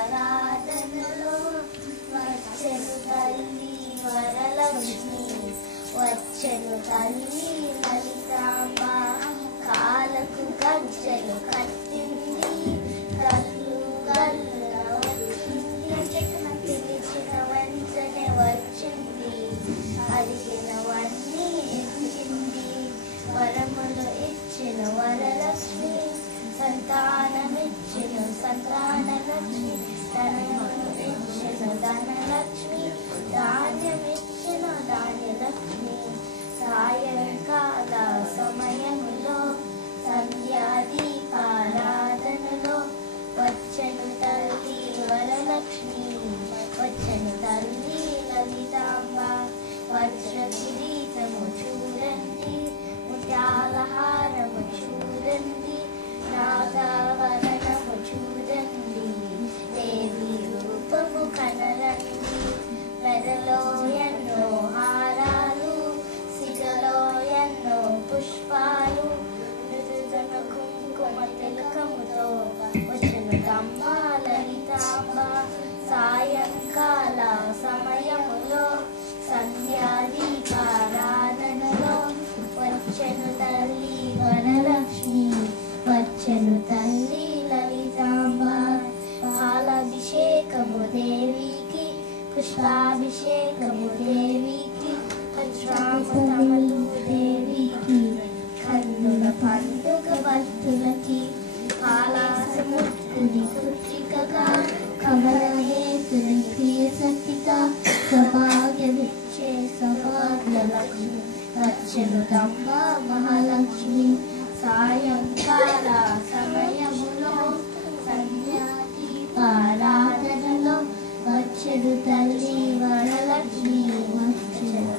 సంధ్యాదీపారాధనలో వచ్చెను తల్లి వరలక్ష్మి వచ్చెను తల్లి లలితాంబ కాలకు గజ్జలు కట్టింది కళ్ళు గల్లున వచ్చింది పిలిచిన వెంటనే వచ్చింది అడిగినవన్నీ ఇచ్చింది వరములు ఇచ్చిన వరలక్ష్మి సంతానమిచ్చిన సంతానలక్ష్మి ధనములు ఇచ్చిన ధనలక్ష్మి ధాన్యమిచ్చిన ధాన్యలక్ష్మి సాయంకాల సమయములో సంధ్యాదీపారాధనలో వచ్చెను తల్లి వరలక్ష్మి వచ్చెను తల్లి లలితాంబ వజ్ర కిరీటము చూడండి ముత్యాలహారము చూడండి నాగావరణము చూడండి దేవి రూపము కనరండి మెడలో ఎన్నో హారాలు సిగలో ఎన్నో పుష్పాలు మృదుజన కుంకుమ తిలకముతో వచ్చెను తమ్మ లలితాంబ సాయంకాల సమయములో సంధ్యాదీపారాధనలో వచ్చెను తల్లి వరలక్ష్మి వచ్చెను తల్లి లలితాంబ పాలాభిషేకము దేవికి పుష్పాభిషేకము దేవికి వజ్రామతములు దేవికి కన్నుల పండుగ భక్తులకి కాళాసముద్రుని పుత్రికగా కమలహేతుని ప్రియసఖిగా సౌభాగ్యమిచ్చే సౌభాగ్యలక్ష్మి వచ్చెను తమ్మ మహాలక్ష్మి సాయంకాల సమయములో సంధ్యాదీపారాధనలో వచ్చెను తల్లి వరలక్ష్మి వచ్చెను